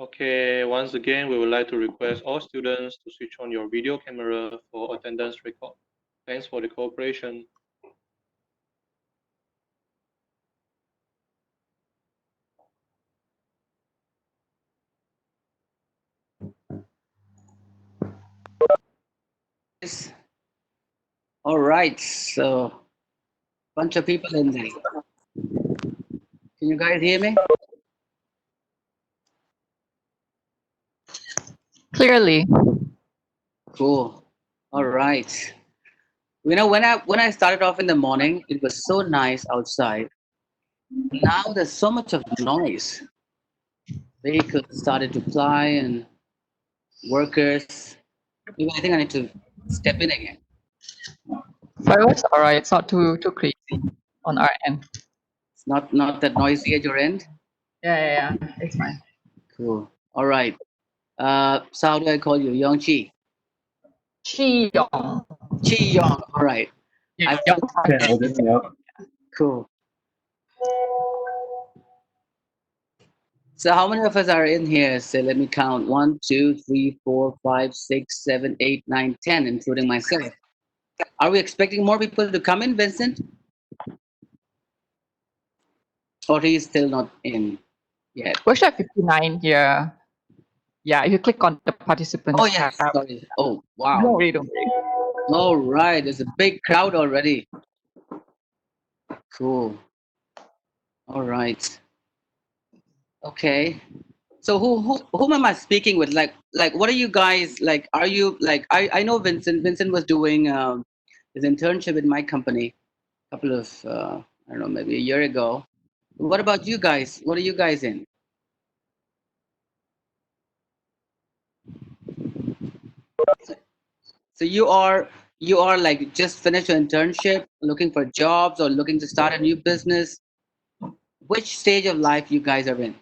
Okay, once again, we would like to request all students to switch on your video camera for attendance record. Thanks for the cooperation. All right, so bunch of people in there. Can you guys hear me? Clearly. Cool. All right. You know, when I started off in the morning, it was so nice outside. Now there's so much of noise. Vehicles started to fly and workers. Maybe I think I need to step in again. But it was alright. It's not too crazy on our end. It's not that noisy at your end. Yeah. It's fine. Cool. All right. So how do I call you? Yongchi. Chi Yong. Chi Yong. All right. Yeah, Cool. So how many of us are in here? So let me count. 1, 2, 3, 4, 5, 6, 7, 8, 9, 10, including myself. Are we expecting more people to come in, Vincent? Or he's still not in yet? We're at 59 here. Yeah, if you click on the participants Oh, yeah. tab. Sorry. Oh, wow. Don't worry. All right. There's a big crowd already. Cool. All right. Okay. So whom am I speaking with? Like what are you guys like? Are you like I know Vincent. Vincent was doing his internship in my company a couple of I don't know, maybe a year ago. What about you guys? What are you guys in? So you are like just finished your internship, looking for jobs or looking to start a new business. Which stage of life you guys are in?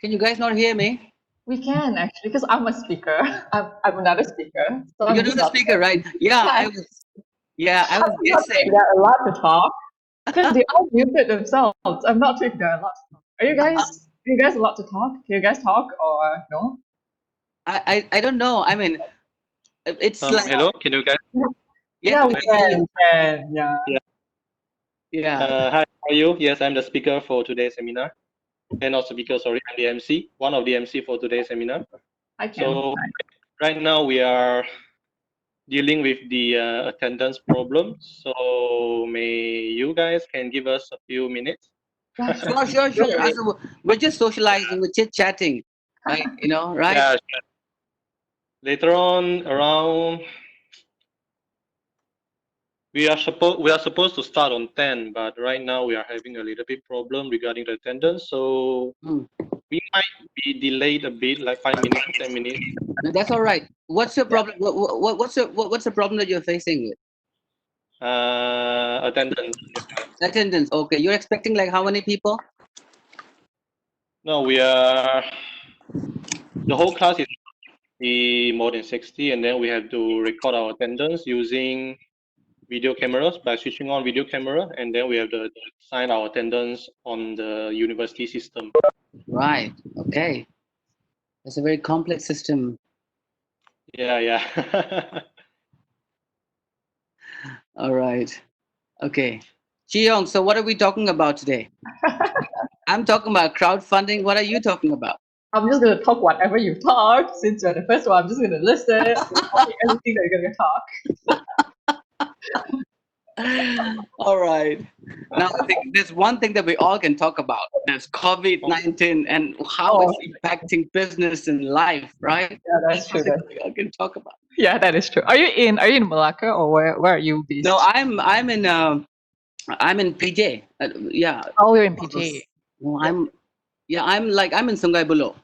Can you guys not hear me? We can actually, because I'm a speaker. I'm another speaker. So You're not a speaker, right? Yeah, I was guessing. They're allowed to talk because they all muted themselves. I'm not sure if they're allowed to talk. Are you guys allowed to talk? Can you guys talk or no? I don't know. I mean, it's like Hello, can you guys? Yeah, we can. Yeah. Yeah. Hi, how are you? Yes, I'm the speaker for today's seminar. And not speaker, sorry, I'm the MC, one of the MC for today's seminar. I can. So right now we are dealing with the attendance problem. So may you guys can give us a few minutes? Sure. So we're just socializing, we're chit chatting, right? You know, right? Yeah. Sure. Later on, around we are supposed to start on 10, but right now we are having a little bit problem regarding the attendance. So we might be delayed a bit, like 5 minutes, 10 minutes. No, that's all right. What's your problem? What's the problem that you're facing with? Attendance. Attendance. Okay, you're expecting like how many people? No, we are. The whole class is more than 60, and then we have to record our attendance using video cameras by switching on video camera, and then we have to sign our attendance on the university system. Right. Okay. It's a very complex system. Yeah. All right. Okay. Chiyong, so what are we talking about today? I'm talking about crowdfunding. What are you talking about? I'm just gonna talk whatever you talk. Since you're the first one, I'm just gonna listen. Everything that you're gonna talk. All right. Now, I think there's one thing that we all can talk about. There's COVID-19 and how it's impacting business and life, right? Yeah, that's true. We all can talk about. Yeah, that is true. Are you in Malacca or where are you based? No, I'm in PJ. Yeah. Oh, you're in PJ. No, I'm in Sungai Buloh.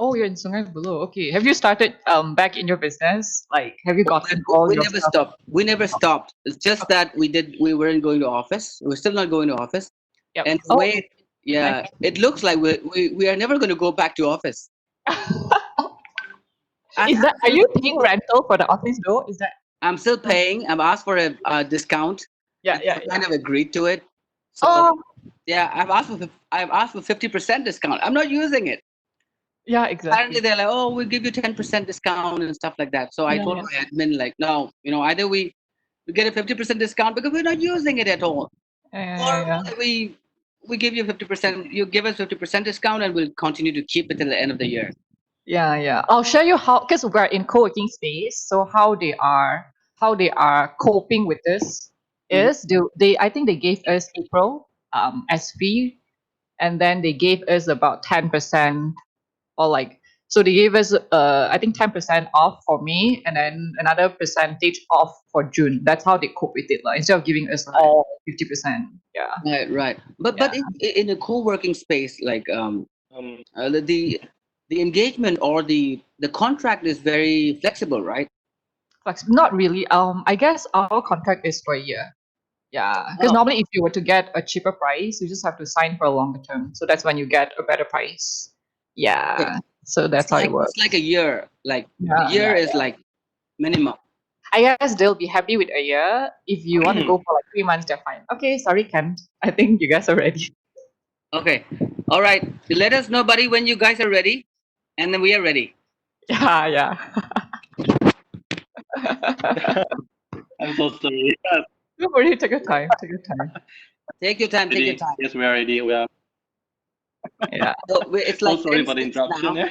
Oh, you're in Sungai Buloh. Okay. Have you started back in your business? Like, have you gotten all your stuff? Stopped. We never stopped. It's just that we weren't going to office. We're still not going to office. Yep. And the way, it looks like we are never going to go back to office. Are you paying rental for the office though? Is that I'm still paying. I've asked for a discount. Yeah, And yeah, I yeah. kind of agreed to it. So Oh, yeah, I've asked for 50% discount. I'm not using it. yeah, Apparently exactly. they're like, oh, we'll give you 10% discount and stuff like that. So I Yeah, told yeah. my admin like, no, either we get a 50% discount because we're not using it at all, Yeah, or yeah, we give you 50%. You give us 50% discount, and we'll continue to keep it till the end of the year. yeah, yeah. I'll show you how, because we're in co-working space, so how they are coping with this Mhm. is I think they gave us April as fee, and then they gave us about 10%, or like, so they gave us I think 10% off for May, and then another percentage off for June. That's how they cope with it, like, instead of giving us Right. all 50%. Yeah. Right. But Yeah. in a co-working space, like Um, the engagement or the contract is very flexible, right? Not really. I guess our contract is for a year. Yeah, because Oh, normally if you were to get a cheaper price, you just have to sign for a longer term. So that's when you get a better price. okay. Yeah. So that's how it It's like a works. year. Like a Yeah, year yeah, is yeah. like minimum. I guess they'll be happy with a year. If you want to go for like 3 months, they're fine. Okay, sorry, Ken. I think you guys are ready. Okay. All right. Let us know, buddy, when you guys are ready, and then we are ready. Yeah, yeah. I'm so sorry. Yes, Don't worry, take your time. Take your time. Take your time. Take your ready. time. Yes, we are ready. We are Yeah. So it's so like sorry for the 10:06 interruption. now. Yeah.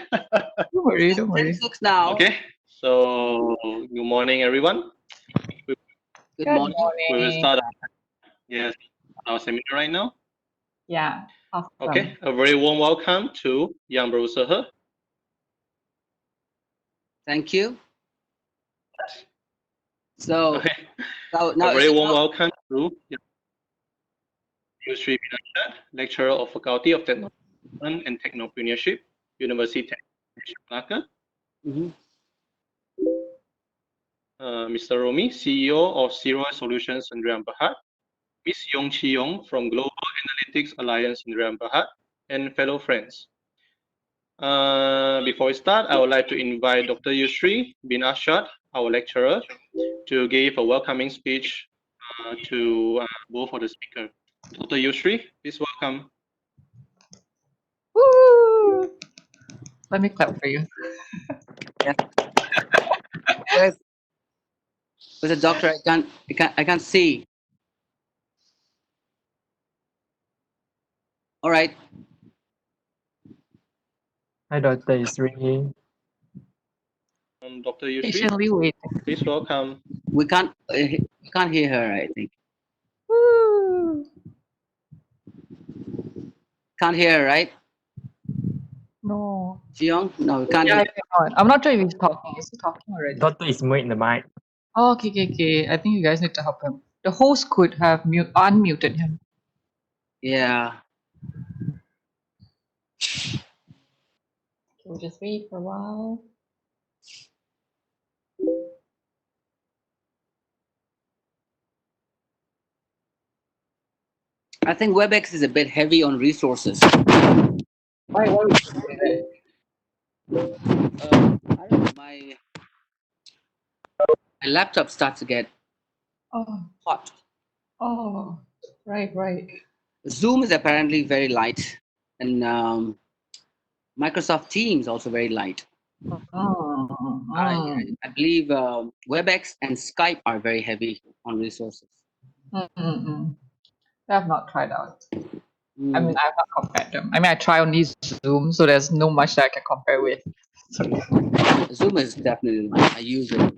Don't worry, It's don't like worry. 10:06 now. Okay. So good morning, everyone. Good Good morning. We will morning. start our seminar right now. Yeah. Awesome. Okay. A very warm welcome to Yang Bro Saha. Thank you. So, Okay. so A now very warm welcome to Yusri Binanda, lecturer of Faculty of Technology and Technopreneurship, University Technology Malacca. Mhm. Mr. Romi, CEO of Zero Solutions Sdn Bhd, Ms. Yong Chi Yong from Global Analytics Alliance Sdn Bhd, and fellow friends. Before we start, I would like to invite Dr. Yusri bin Ashad, our lecturer, to give a welcoming speech to both of the speakers. Dr. Yusri, please welcome. Woo! Let me clap for you. where's the doctor? I can't see. All right. Hi, Dr. Isri. Dr. Yusri, Patiently waiting. please welcome. We can't hear her. I think Woo! can't hear her, right? No. Jiyoung? No, we can't Yeah, hear. I cannot. I'm not sure if he's talking. Is he talking already? Doctor is muting the mic. Oh, okay, okay, okay. I think you guys need to help him. The host could have unmuted him. Yeah. Can we just wait for a while? I think WebEx is a bit heavy on resources. Why would you say that? I don't know. My laptop starts to get Oh, hot. oh, right, right. Zoom is apparently very light, and Microsoft Teams also very light. I believe WebEx and Skype are very heavy on resources. I have not tried out. I Mm. mean, I've not compared them. I mean, I try on these Zoom, so there's no much that I can compare with. So, yeah. Zoom is definitely light. I use it.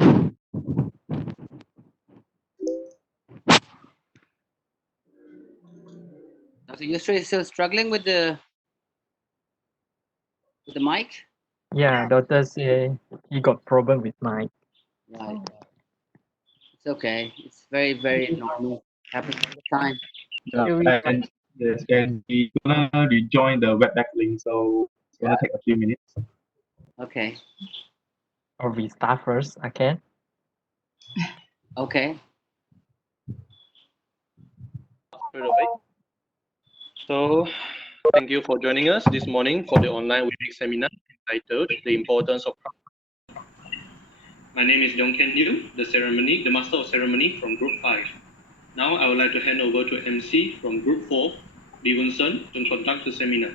So you're still struggling with the mic? Yeah, doctor say he got problem with mic. Right. It's okay. It's very, very normal. Happens all the time. Here we go. And yes, and we're gonna rejoin the webback link, so it's gonna take a few minutes. Okay. Or we start first, I can. Okay. Straight away. So, thank you for joining us this morning for the online webinar seminar entitled "The Importance of." My name is Dongken Yu, the Master of Ceremony from Group 5. Now I would like to hand over to MC from Group 4, Vincent, to conduct the seminar.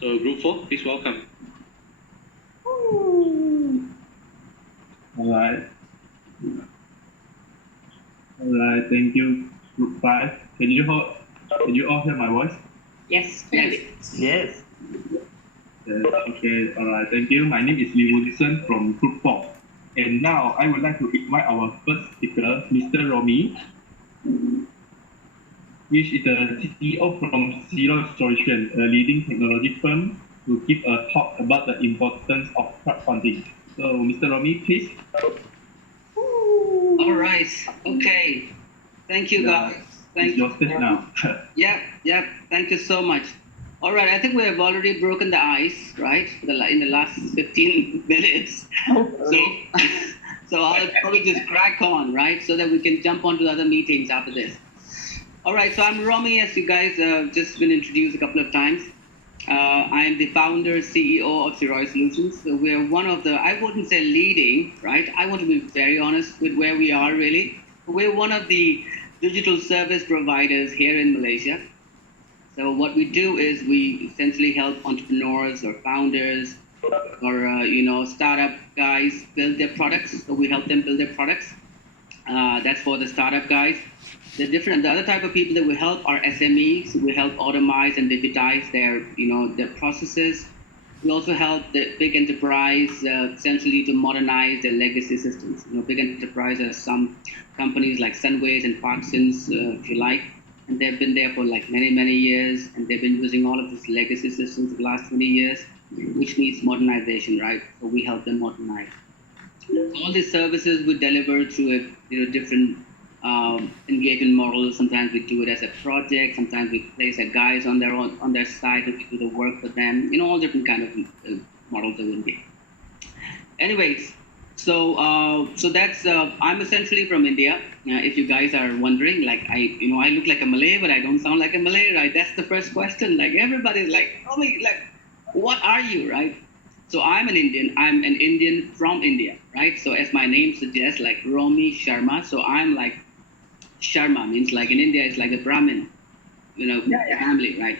So Group 4, please welcome. Alright. Alright, thank you, Group 5. Can you all hear my voice? Yes. Yes. Yes. Yes, okay, alright, thank you. My name is Vincent from Group 4. And now I would like to invite our first speaker, Mr. Romi, which is the CEO from Zero Solution, a leading technology firm, to give a talk about the importance of crowdfunding. So, Mr. Romi, please. All right. Okay. Thank you, guys. Thank It's your stage now. Yep. Thank you so much. All right. I think we have already broken the ice, right? In the last 15 minutes. So I'll probably just crack on, right? So that we can jump on to other meetings after this. All right. So I'm Romi, as you guys just been introduced a couple of times. I am the founder, CEO of Zero Solutions. So we are one of the, I wouldn't say leading, right? I want to be very honest with where we are really. We're one of the digital service providers here in Malaysia. So what we do is we essentially help entrepreneurs or founders or startup guys build their products. So we help them build their products. That's for the startup guys. The other type of people that we help are SMEs. We help automate and digitize their processes. We also help the big enterprise essentially to modernize their legacy systems. Big enterprises, some companies like Sunways and Parkinson's, if you like, and they've been there for like many, many years, and they've been using all of these legacy systems for the last 20 years, which needs modernization, right? So we help them modernize. All these services we deliver through different engagement models. Sometimes we do it as a project. Sometimes we place guys on their side to do the work for them. All different kind of models there will be. Anyways, so that's I'm essentially from India. If you guys are wondering, like I look like a Malay, but I don't sound like a Malay, right? That's the first question. Like everybody's like, oh my, like, what are you, right? So I'm an Indian. I'm an Indian from India, right? So as my name suggests, like Romi Sharma. So I'm like Sharma means like in India it's like a Brahmin, family, right?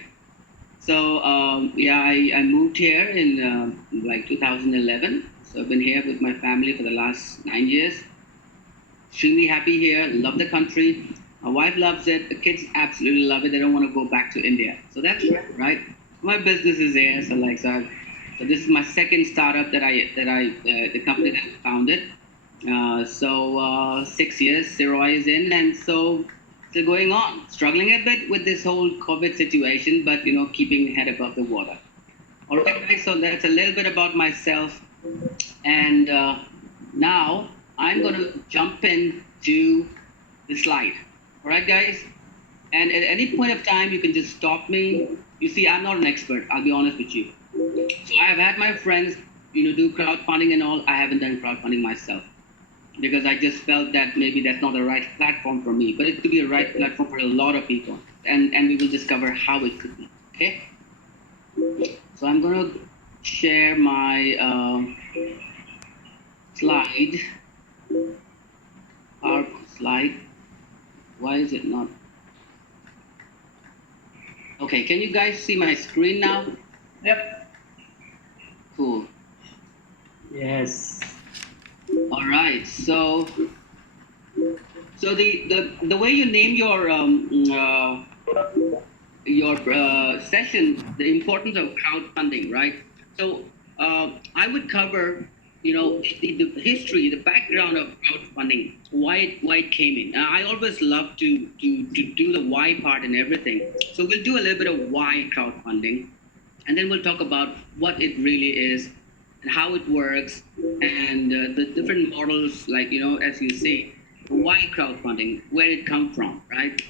So I moved here in like 2011. So I've been here with my family for the last 9 years. Extremely happy here. Love the country. My wife loves it. The kids absolutely love it. They don't want to go back to India. So that's right. My business is here. So this is my second startup the company that I founded. 6 years, Zero is in, and so still going on, struggling a bit with this whole COVID situation, but keeping head above the water. All right, guys, so that's a little bit about myself, and now I'm going to jump into the slide. All right, guys, and at any point of time, you can just stop me. You see, I'm not an expert. I'll be honest with you. So I have had my friends, do crowdfunding and all. I haven't done crowdfunding myself because I just felt that maybe that's not the right platform for me, but it could be a right platform for a lot of people, and we will discover how it could be. Okay. So I'm gonna share my slide. PowerPoint slide. Why is it not? Okay. Can you guys see my screen now? Yep. Cool. Yes. All right. So the way you name your session, the importance of crowdfunding, right? So I would cover, the history, the background of crowdfunding, why it came in. I always love to do the why part and everything. So we'll do a little bit of why crowdfunding. And then we'll talk about what it really is and how it works and the different models, like, as you see, why crowdfunding, where it come from, right?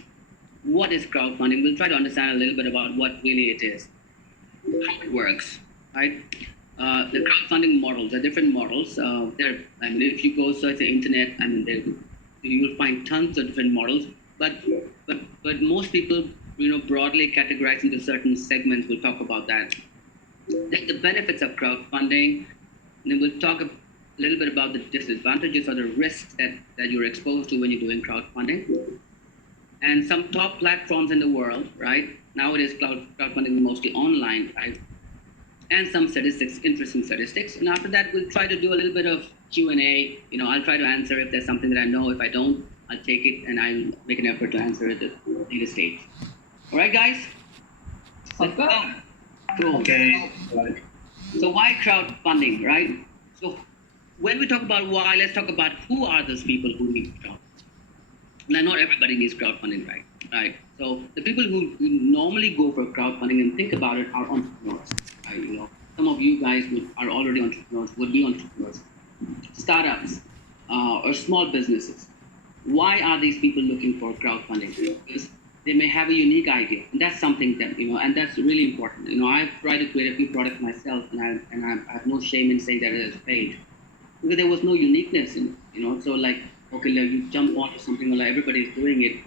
What is crowdfunding? We'll try to understand a little bit about what really it is, how it works, right? The crowdfunding models, there are different models. If you go search the internet, you will find tons of different models, but most people, broadly categorized into certain segments. We'll talk about that. Then the benefits of crowdfunding, and then we'll talk a little bit about the disadvantages or the risks that you're exposed to when you're doing crowdfunding, and some top platforms in the world, right? Nowadays, crowdfunding is mostly online, right? And some statistics, interesting statistics. And after that, we'll try to do a little bit of Q&A. I'll try to answer if there's something that I know. If I don't, I'll take it and I'll make an effort to answer it at a later stage. All right, guys? Let's go. Cool. Okay. So why crowdfunding, right? So when we talk about why, let's talk about who are those people who need crowdfunding. Now, not everybody needs crowdfunding, right? Right. So the people who normally go for crowdfunding and think about it are entrepreneurs. Right? Some of you guys are already entrepreneurs, would be entrepreneurs, startups, or small businesses. Why are these people looking for crowdfunding? Because they may have a unique idea, and that's something that and that's really important. I've tried to create a few products myself, and I have no shame in saying that it is paid, because there was no uniqueness in it. So like, okay, like you jump onto something like everybody's doing it.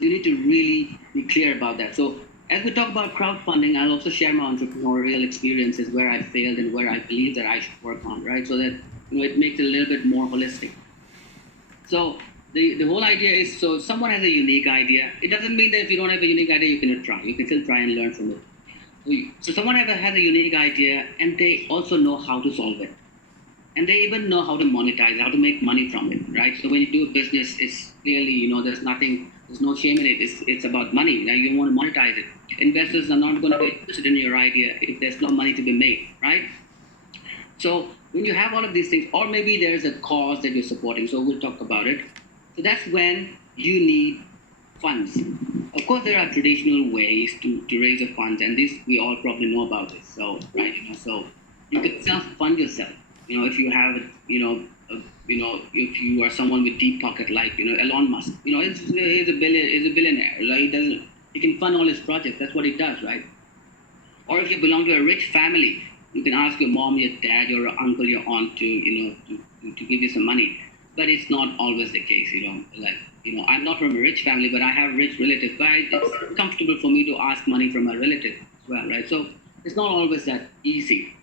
You need to really be clear about that. So as we talk about crowdfunding, I'll also share my entrepreneurial experiences where I failed and where I believe that I should work on, right? So that it makes it a little bit more holistic. So the whole idea is, so someone has a unique idea. It doesn't mean that if you don't have a unique idea, you cannot try. You can still try and learn from it. So someone has a unique idea, and they also know how to solve it. And they even know how to monetize, how to make money from it, right? So when you do a business, it's clearly, there's no shame in it. It's about money. Like, you want to monetize it. Investors are not going to be interested in your idea if there's no money to be made, right? So when you have all of these things, or maybe there's a cause that you're supporting, so we'll talk about it. So that's when you need funds. Of course, there are traditional ways to raise the funds, and this, we all probably know about this. So, right, so you can self-fund yourself. If you have, if you are someone with deep pocket, like, Elon Musk, he's a billionaire. Like, he can fund all his projects. That's what he does, right? Or if you belong to a rich family, you can ask your mom, your dad, your uncle, your aunt to give you some money. But it's not always the case, I'm not from a rich family, but I have rich relatives. But it's comfortable for me to ask money from a relative as well, right? So it's not always that easy.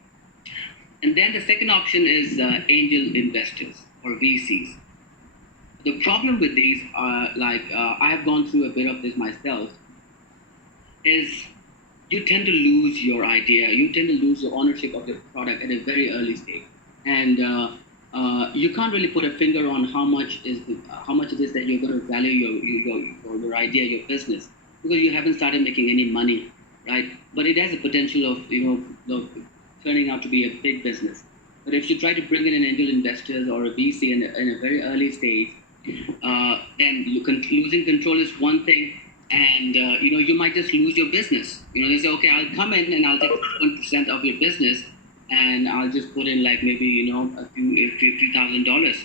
And then the second option is angel investors or VCs. The problem with these are, I have gone through a bit of this myself, is you tend to lose your idea. You tend to lose your ownership of your product at a very early stage. And you can't really put a finger on how much it is that you're going to value your idea, your business, because you haven't started making any money, right? But it has the potential of, turning out to be a big business. But if you try to bring in an angel investor or a VC in a very early stage, then losing control is one thing, and you might just lose your business. They say, okay, I'll come in and I'll take 1% of your business, and I'll just put in like maybe a few $3,000.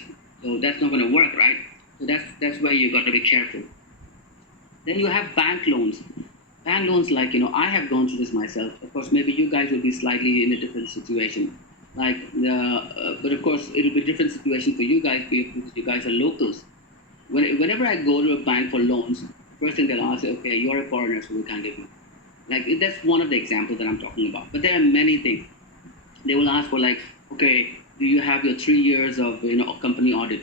So that's not going to work, right? So that's where you got to be careful. Then you have bank loans. Bank loans, I have gone through this myself. Of course, maybe you guys will be slightly in a different situation. But of course, it'll be a different situation for you guys because you guys are locals. Whenever I go to a bank for loans, first thing they'll ask, okay, you're a foreigner, so we can't give you. That's one of the examples that I'm talking about. But there are many things. They will ask for okay, do you have your 3 years of company audit?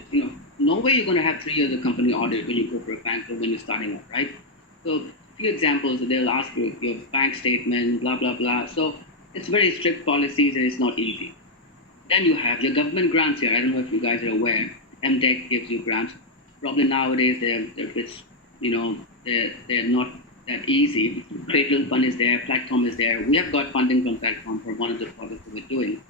No way you're going to have 3 years of company audit when you go for a bank loan when you're starting up, right? So few examples, they'll ask you your bank statement, blah, blah, blah. So it's very strict policies and it's not easy. Then you have your government grants here. I don't know if you guys are aware. MDEC gives you grants. Probably nowadays they're not that easy. Cradle Fund is there, Platform is there. We have got funding from Platform for one of the projects that we're doing.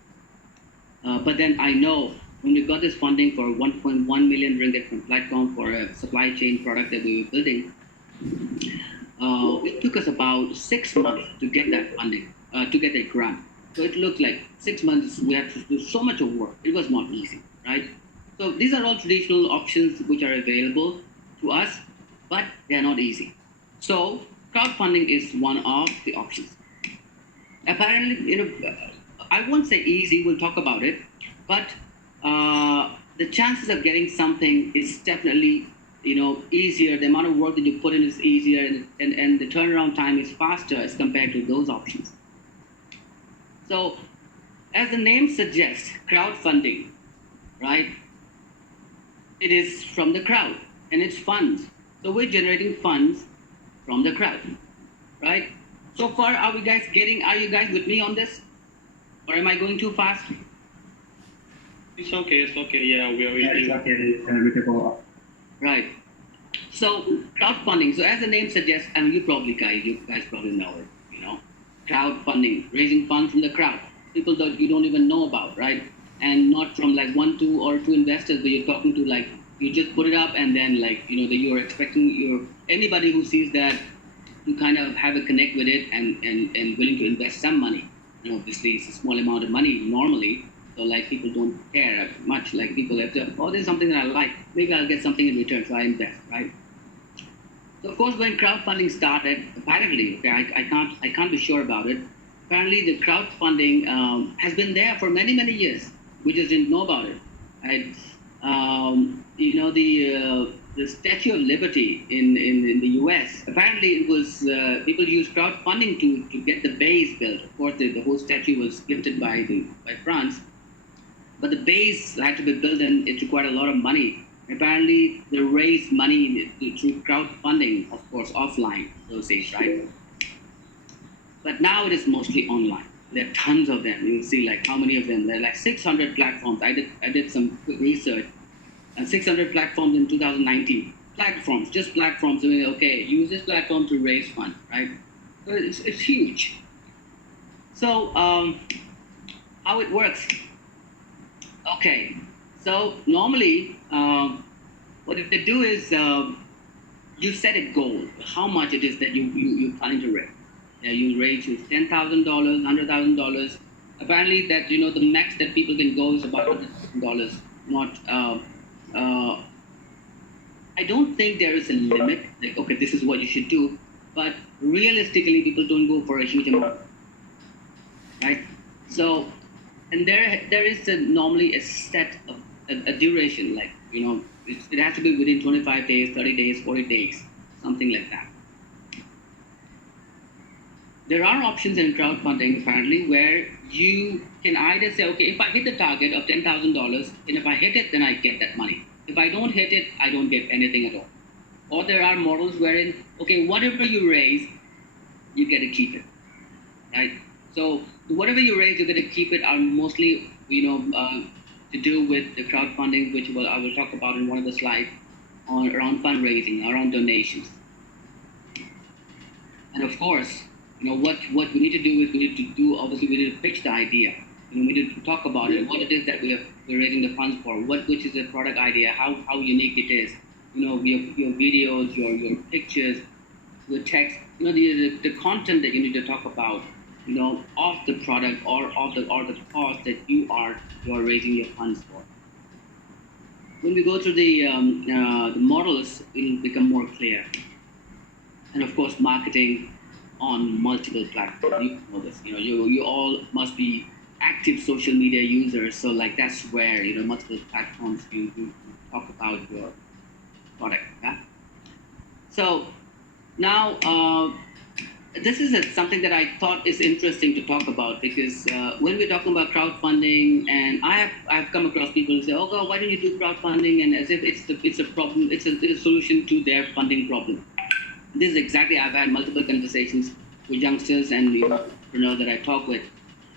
But then I know when we got this funding for 1.1 million ringgit from Platform for a supply chain product that we were building, it took us about 6 months to get that funding, to get that grant. So it looked like 6 months we had to do so much of work. It was not easy, right? So these are all traditional options which are available to us, but they are not easy. So crowdfunding is one of the options. Apparently, I won't say easy, we'll talk about it, but the chances of getting something is definitely easier. The amount of work that you put in is easier, and the turnaround time is faster as compared to those options. So, as the name suggests, crowdfunding, right? It is from the crowd, and it's funds. So we're generating funds from the crowd, right? So far, are you guys with me on this? Or am I going too fast? It's okay. Yeah, we are with Yeah, it's you. okay. We can follow up. Right. So crowdfunding. So as the name suggests, and you guys probably know it. Crowdfunding, raising funds from the crowd, people that you don't even know about, right? And not from like one, two, or two investors, but you're talking to like you just put it up, and then like that you're expecting anybody who sees that to kind of have a connect with it and willing to invest some money. Obviously it's a small amount of money normally. So like people don't care much. Like people have to, oh, there's something that I like. Maybe I'll get something in return, so I invest, right? So of course, when crowdfunding started, apparently, okay, I can't be sure about it. Apparently, the crowdfunding has been there for many years. We just didn't know about it, right? The Statue of Liberty in the U.S. Apparently, it was people used crowdfunding to get the base built. Of course, the whole statue was gifted by France. But the base had to be built, and it required a lot of money. Apparently, they raised money through crowdfunding, of course, offline those days, right? But now it is mostly online. There are tons of them. You'll see like how many of them. There are like 600 platforms. I did some quick research, and 600 platforms in 2019. Just platforms. Okay, use this platform to raise funds, right? So it's huge. So how it works? Okay, so normally what they do is you set a goal, how much it is that you're planning to raise. You raise $10,000, $100,000. Apparently, that the max that people can go is about $100,000. Not, I don't think there is a limit. Like, okay, this is what you should do. But realistically, people don't go for a huge amount, right? So. And there is normally a set of a duration, like it has to be within 25 days, 30 days, 40 days, something like that. There are options in crowdfunding apparently where you can either say, okay, if I hit the target of $10,000, and if I hit it, then I get that money. If I don't hit it, I don't get anything at all. Or there are models wherein, okay, whatever you raise, you get to keep it, right? So whatever you raise, you're going to keep it. Are mostly, to do with the crowdfunding, which I will talk about in one of the slides, around fundraising, around donations. And of course, what we need to do is we need to pitch the idea. We need to talk about it, what it is that we're raising the funds for, which is the product idea, how unique it is. Your videos, your pictures, your text, the content that you need to talk about. Of the product or the cause that you are raising your funds for. When we go through the models, it will become more clear. And of course, marketing on multiple platforms. You know this. You all must be active social media users. So like that's where multiple platforms you talk about your product. Yeah? So now. This is something that I thought is interesting to talk about because when we're talking about crowdfunding, and I've come across people who say, "Oh God, why don't you do crowdfunding?" And as if it's a problem, it's a solution to their funding problem. This is exactly I've had multiple conversations with youngsters and entrepreneurs that I talk with,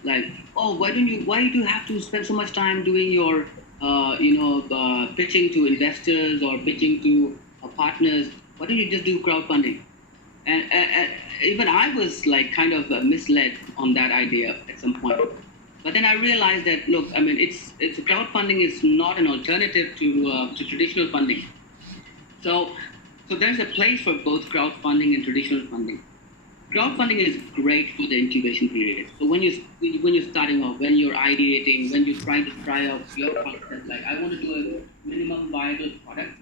like, "Oh, why do you have to spend so much time doing your pitching to investors or pitching to partners? Why don't you just do crowdfunding?" And even I was like kind of misled on that idea at some point. But then I realized that look, it's crowdfunding is not an alternative to traditional funding. So there's a place for both crowdfunding and traditional funding. Crowdfunding is great for the incubation period. So when you're starting off, when you're ideating, when you're trying to try out your concept, like I want to do a minimum viable product.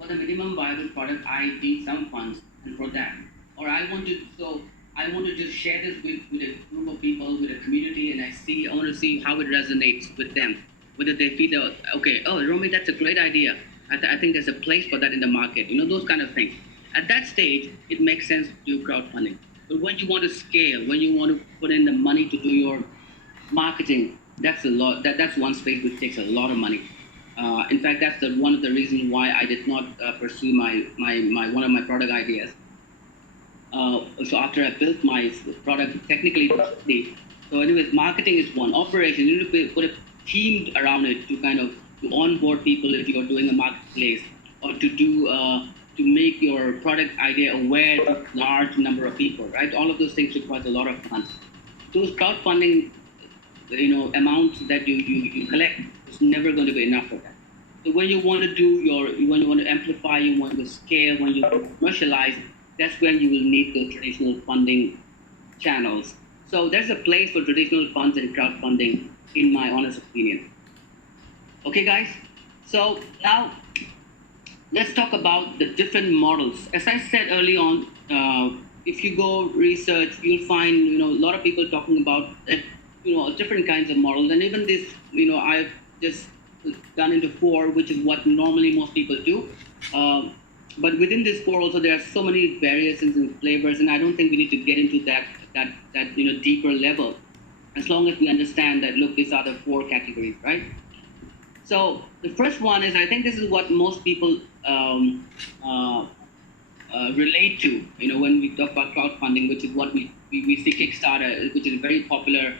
For the minimum viable product, I need some funds, and for that, or I want to just share this with a group of people, with a community, and I want to see how it resonates with them, whether they feel that okay, oh Romi, that's a great idea. I think there's a place for that in the market. Those kind of things. At that stage, it makes sense to do crowdfunding. But when you want to scale, when you want to put in the money to do your marketing, That's a lot. That's one space which takes a lot of money. In fact, that's one of the reasons why I did not pursue my one of my product ideas. So after I built my product technically, so anyways, marketing is one. Operation, you need to put a team around it to kind of to onboard people if you're doing a marketplace, or to do to make your product idea aware to a large number of people, right? All of those things require a lot of funds. Those crowdfunding, amounts that you collect is never going to be enough for that. So when you want to do when you want to amplify, you want to scale, when you want to commercialize, that's when you will need the traditional funding channels. So there's a place for traditional funds and crowdfunding, in my honest opinion. Okay, guys. So now let's talk about the different models. As I said early on, if you go research, you'll find a lot of people talking about different kinds of models, and even this I've just done into 4, which is what normally most people do. But within this 4 also there are so many variations and flavors, and I don't think we need to get into that deeper level, as long as we understand that look, these are the 4 categories, right? So the first one is, I think this is what most people relate to, when we talk about crowdfunding, which is what we see Kickstarter, which is a very popular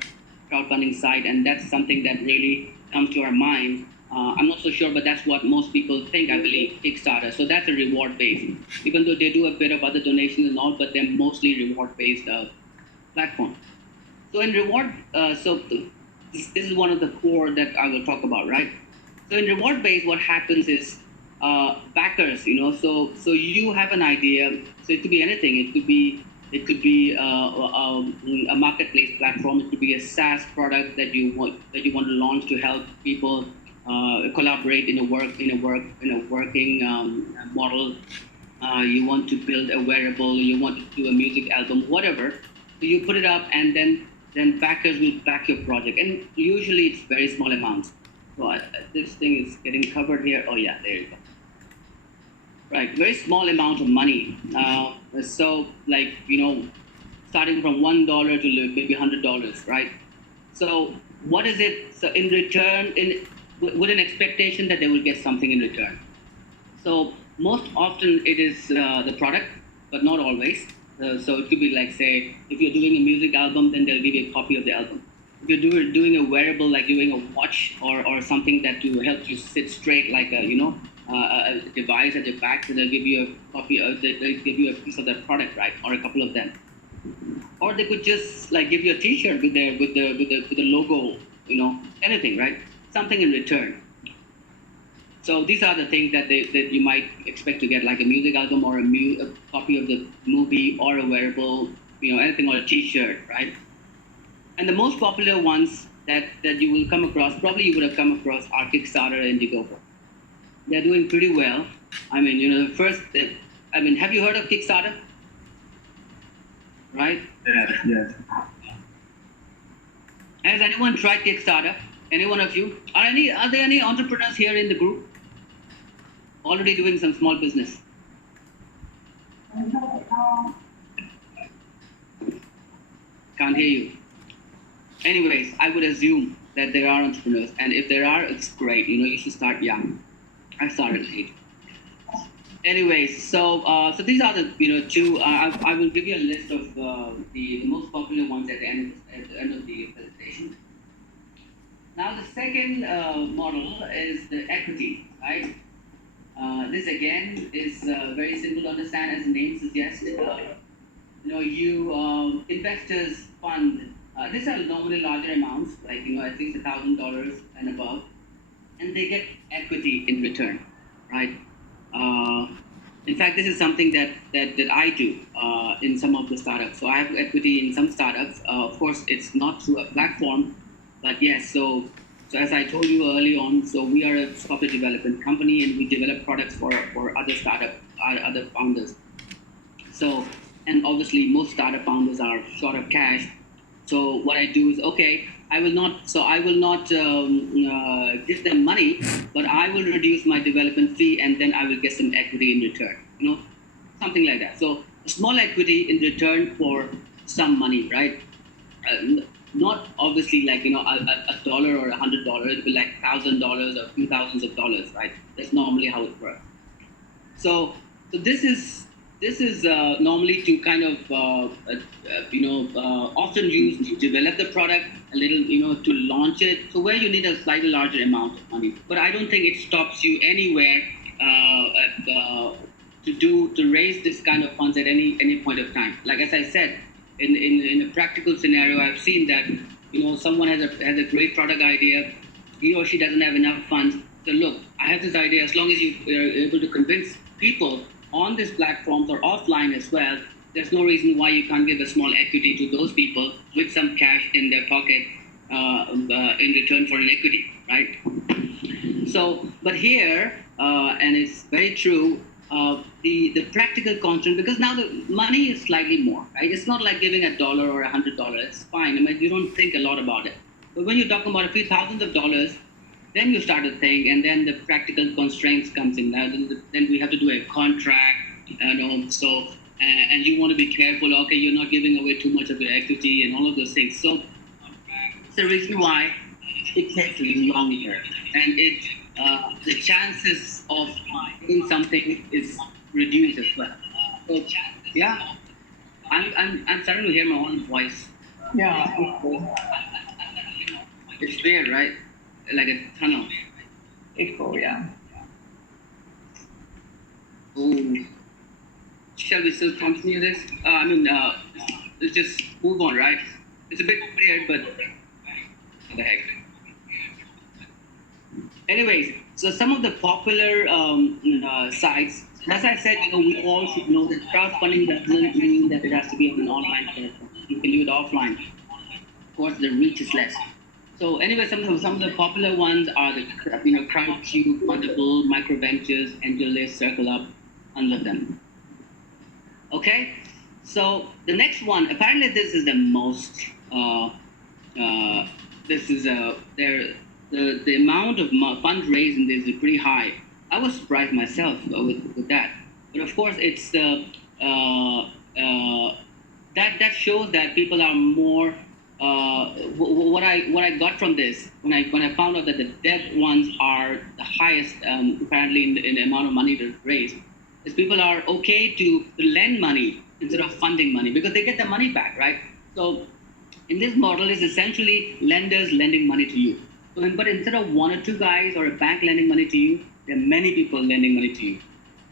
crowdfunding site, and that's something that really comes to our mind. I'm not so sure, but that's what most people think, I believe, Kickstarter. So that's a reward-based, even though they do a bit of other donations and all, but they're mostly reward-based platform. So in reward, this is one of the core that I will talk about, right? So in reward-based, what happens is backers, so you have an idea. So it could be anything. It could be a marketplace platform. It could be a SaaS product that you want to launch to help people collaborate in a working model. You want to build a wearable. You want to do a music album, whatever. So you put it up, and then backers will back your project, and usually it's very small amounts. So this thing is getting covered here. Oh yeah, there you go. Right, very small amount of money. So like starting from $1 to maybe $100, right? So what is it? So in return, with an expectation that they will get something in return. So most often it is the product, but not always. So it could be like, say, if you're doing a music album, then they'll give you a copy of the album. If you're doing a wearable, like doing a watch or something that to help you sit straight, like a device at your back, so they'll give you a copy, they'll give you a piece of that product, right, or a couple of them. Or they could just like give you a T-shirt with the logo, anything, right? Something in return. So these are the things that you might expect to get, like a music album or a copy of the movie or a wearable, anything, or a T-shirt, right? And the most popular ones that you will come across, probably you would have come across, are Kickstarter and Indiegogo. They're doing pretty well. I mean, have you heard of Kickstarter? Right? Yes. Has anyone tried Kickstarter? Any one of you? Are there any entrepreneurs here in the group already doing some small business? Can't hear you. Anyways, I would assume that there are entrepreneurs, and if there are, it's great. You should start young. I started late. Anyways, so these are the 2. I will give you a list of the most popular ones at the end of the presentation. Now the second model is the equity, right? This again is very simple to understand, as the name suggests. Investors fund. These are normally larger amounts, like at least $1,000 and above, and they get equity in return, right? In fact, this is something that I do in some of the startups. So I have equity in some startups. Of course, it's not through a platform, but yes. So as I told you early on, so we are a software development company, and we develop products for other startup, other founders. So, and obviously most startup founders are short of cash. So what I do is, okay, I will not give them money, but I will reduce my development fee, and then I will get some equity in return, something like that. So small equity in return for some money, right? not obviously like a dollar or $100. It'll be like $1,000 or a few thousands of dollars, right? That's normally how it works. So this is normally to kind of often used to develop the product a little, to launch it. So where you need a slightly larger amount of money, but I don't think it stops you anywhere to raise this kind of funds at any point of time. Like as I said, in a practical scenario, I've seen that someone has a great product idea, he or she doesn't have enough funds. So look, I have this idea. As long as you are able to convince people on these platforms or offline as well, there's no reason why you can't give a small equity to those people with some cash in their pocket in return for an equity, right? So, but here, and it's very true, the practical constraint, because now the money is slightly more, right? It's not like giving $1 or $100. It's fine. I mean, you don't think a lot about it. But when you're talking about a few thousands of dollars, then you start to think, and then the practical constraints comes in. Now, then we have to do a contract, so and you want to be careful. Okay, you're not giving away too much of your equity and all of those things. So it's the reason why it takes longer, and the chances of doing something is reduced as well. So yeah, I'm starting to hear my own voice. Yeah. It's weird, right? Like a tunnel. Echo, yeah. Ooh. Shall we still continue this? Let's just move on, right? It's a bit weird, but what the heck. Anyways, so some of the popular sites, as I said, we all should know that crowdfunding doesn't mean that it has to be on an online platform. You can do it offline. Of course, the reach is less. So anyway, some of the popular ones are the Crowdcube, Fundable, Microventures, AngelList, CircleUp, tons of them. Okay, so the next one, apparently this is the most, the amount of fundraising is pretty high. I was surprised myself with that. But of course, it's that shows that people are more. What I got from this when I found out that the debt ones are the highest apparently in the amount of money to raise, is people are okay to lend money instead of funding money because they get the money back, right? So in this model is essentially lenders lending money to you. So, but instead of one or two guys or a bank lending money to you, there are many people lending money to you,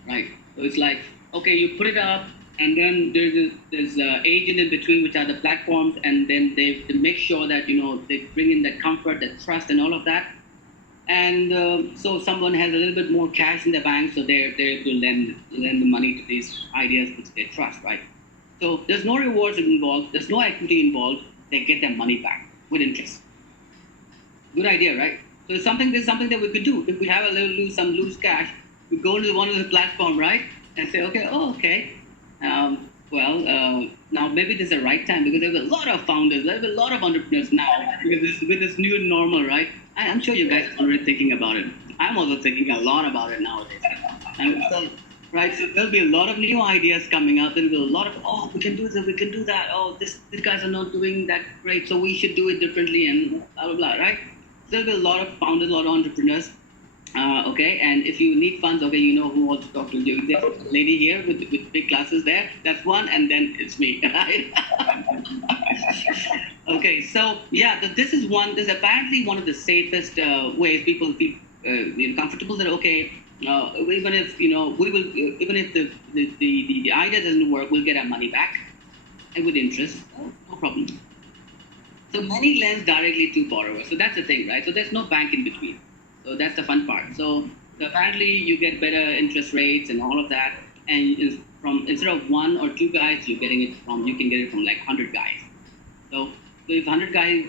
right? So it's like, okay, you put it up, and then there's agent in between, which are the platforms, and then they make sure that they bring in that comfort, that trust, and all of that. And so someone has a little bit more cash in the bank, so they're able to lend the money to these ideas which they trust, right? So there's no rewards involved, there's no equity involved. They get their money back with interest. Good idea, right? So this is something that we could do. If we have some loose cash, we go to one of the platform, right, and say, okay. Now maybe this is the right time because there's a lot of founders, there's a lot of entrepreneurs now with this new normal, right? I'm sure you guys are already thinking about it. I'm also thinking a lot about it nowadays. And so, right, so there'll be a lot of new ideas coming out. There'll be a lot of, we can do this, we can do that. Oh, these guys are not doing that great, so we should do it differently and blah, blah, blah, right? There'll be a lot of founders, a lot of entrepreneurs. Okay, and if you need funds, okay, you know who wants to talk to you. There's a lady here with big glasses there. That's one, and then it's me, right? Okay, so yeah, this is apparently one of the safest ways people feel comfortable that okay, even if even if the idea doesn't work, we'll get our money back, and with interest, no problem. So money lends directly to borrowers. So that's the thing, right? So there's no bank in between. So that's the fun part. So apparently you get better interest rates and all of that. And instead of one or two guys, you can get it from like 100 guys. So if 100 guys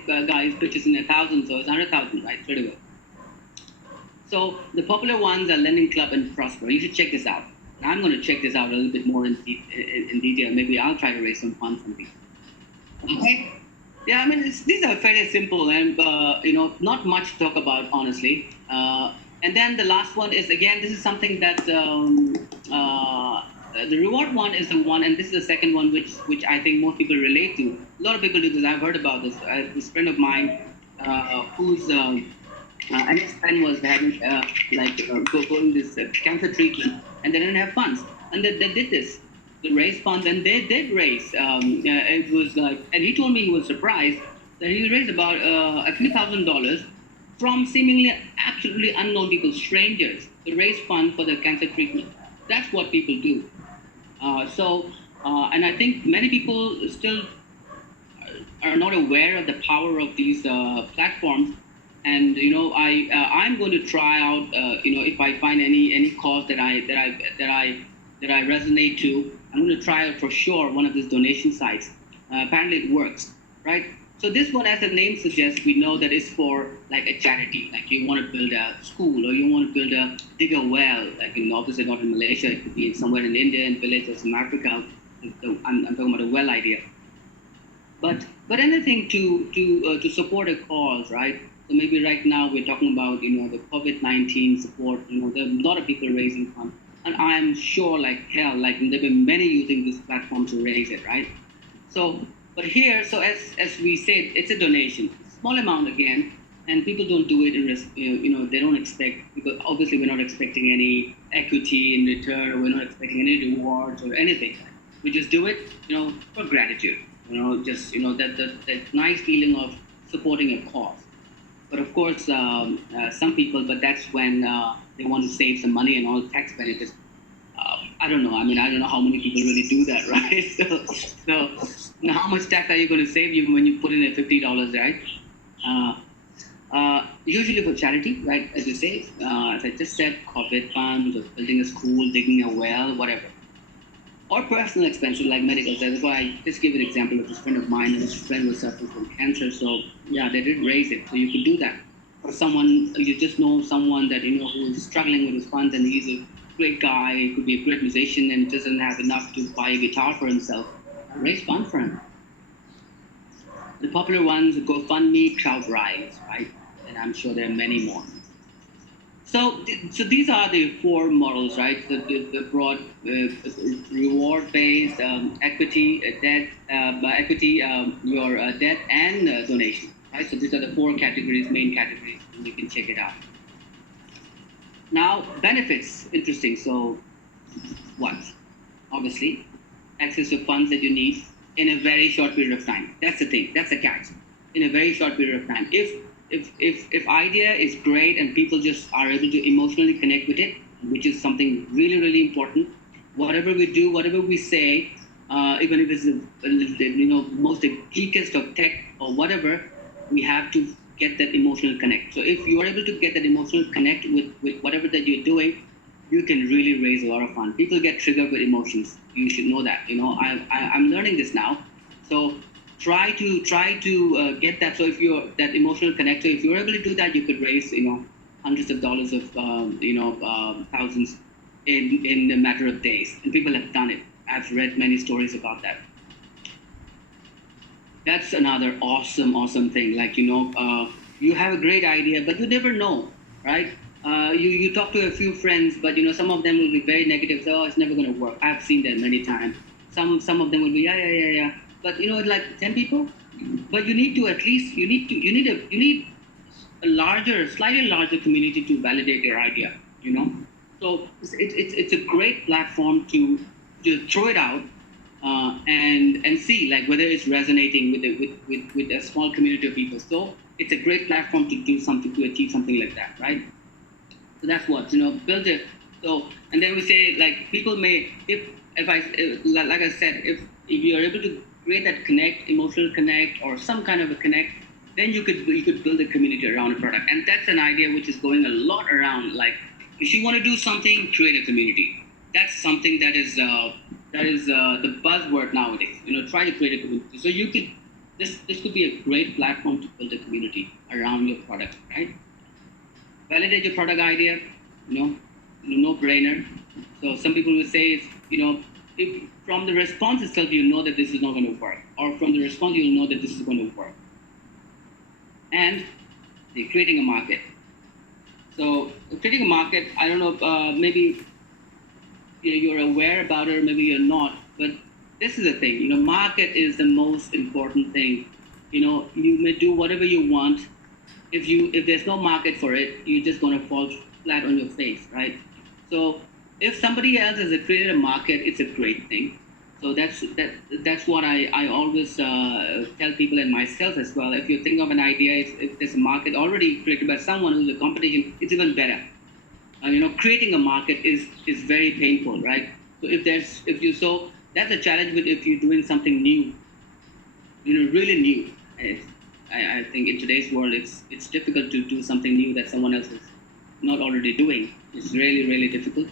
pitches in 1,000, so it's 100,000, right? Straight away. So the popular ones are Lending Club and Prosper. You should check this out. I'm going to check this out a little bit more in detail. Maybe I'll try to raise some funds from these. Okay. Yeah, I mean, these are fairly simple and, not much to talk about, honestly. And then the last one is, again, this is something that the The reward one is the one, and this is the second one, which I think most people relate to. A lot of people do this. I've heard about this. This friend of mine, who's and his friend was having going this cancer treatment, and they didn't have funds, and they did this. They raised funds, and they did raise. It was like, and he told me he was surprised that he raised about a few $1,000s from seemingly absolutely unknown people, strangers, to raise funds for the cancer treatment. That's what people do. And I think many people still are not aware of the power of these platforms. And I'm going to try out. If I find any cause that I resonate to, I'm going to try out for sure one of these donation sites. Apparently, it works, right? So this one, as the name suggests, we know that it's for like a charity. Like you want to build a school, or you want to dig a well. Like obviously not in Malaysia, it could be somewhere in India, in village or some Africa. I'm talking about a well idea. But anything to support a cause, right? So maybe right now we're talking about the COVID-19 support. There are a lot of people raising funds, and I'm sure like hell, like there've been many using this platform to raise it, right? But here, so as we said, it's a donation, small amount again, and people don't do it in they don't expect, because obviously we're not expecting any equity in return, or we're not expecting any rewards or anything. We just do it, for gratitude, that nice feeling of supporting a cause. But of course, some people, but that's when they want to save some money and all tax benefits. I don't know. I mean, I don't know how many people really do that, right? So now how much tax are you going to save when you put in a $50, right? Usually for charity, right? As you say, as I just said, corporate funds, or building a school, digging a well, whatever. Or personal expenses like medical. That's why I just give an example of this friend of mine, and his friend was suffering from cancer. So yeah, they did raise it. So you could do that. Or someone, you just know someone that who is struggling with his funds, and he's a great guy, he could be a great musician, and doesn't have enough to buy a guitar for himself. Raise funds for him. The popular ones, GoFundMe, Crowdfunding, right? And I'm sure there are many more. So these are the four models, right? The broad reward-based, equity, debt, your debt and donation, right? So these are the four categories, main categories, and you can check it out. Now, benefits, interesting. So what? Obviously, access to funds that you need in a very short period of time. That's the thing. That's the catch. In a very short period of time. If idea is great and people just are able to emotionally connect with it, which is something really, really important, whatever we do, whatever we say, even if it's most geekest of tech or whatever, we have to get that emotional connect. So if you are able to get that emotional connect with whatever that you're doing, you can really raise a lot of fun. People get triggered with emotions. You should know that. I'm learning this now. So try to get that. So if you're that emotional connect, so if you're able to do that, you could raise hundreds of dollars of thousands in a matter of days. And people have done it. I've read many stories about that. That's another awesome thing. Like you have a great idea, but you never know, right? You talk to a few friends, but some of them will be very negative. So, it's never going to work. I've seen that many times. Some of them will be yeah. But like 10 people. But you need to at least you need a larger, slightly larger community to validate your idea. So it's a great platform to throw it out and see like whether it's resonating with a small community of people. So it's a great platform to do something, to achieve something like that, right? So that's what build it. So and then we say like people may like I said, if you are able to create that connect, emotional connect, or some kind of a connect, then you could build a community around a product. And that's an idea which is going a lot around. Like if you want to do something, create a community. That's something that is the buzzword nowadays. Try to create a community. So you could this could be a great platform to build a community around your product, right? Validate your product idea, no brainer. So some people will say, if from the response itself, you know that this is not going to work, or from the response, you'll know that this is going to work. And creating a market. So creating a market, I don't know, maybe you're aware about it, or maybe you're not. But this is the thing, market is the most important thing. You may do whatever you want. If there's no market for it, you're just going to fall flat on your face, right? So if somebody else has created a market, it's a great thing. So that's what I always tell people and myself as well. If you think of an idea, if there's a market already created by someone who's a competition, it's even better. Creating a market is very painful, right? So that's a challenge with if you're doing something new, really new. I think in today's world, it's difficult to do something new that someone else is not already doing. It's really, really difficult,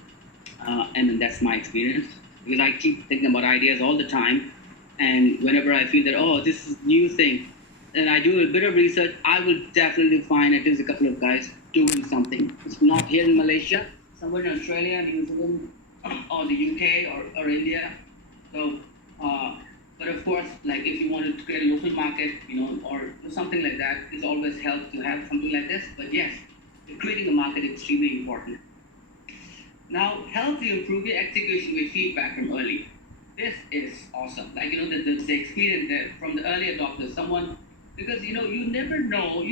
and that's my experience, because I keep thinking about ideas all the time, and whenever I feel that, this is a new thing, and I do a bit of research, I will definitely find at least a couple of guys doing something. It's not here in Malaysia, somewhere in Australia, New Zealand, or the UK or India. So, but of course, like if you wanted to create a local market, or something like that, it always helps to have something like this. But yes, creating a market is extremely important. Now, help you improve your execution with feedback from early. This is awesome. Like, the experience there from the early adopters, someone, because, you would never know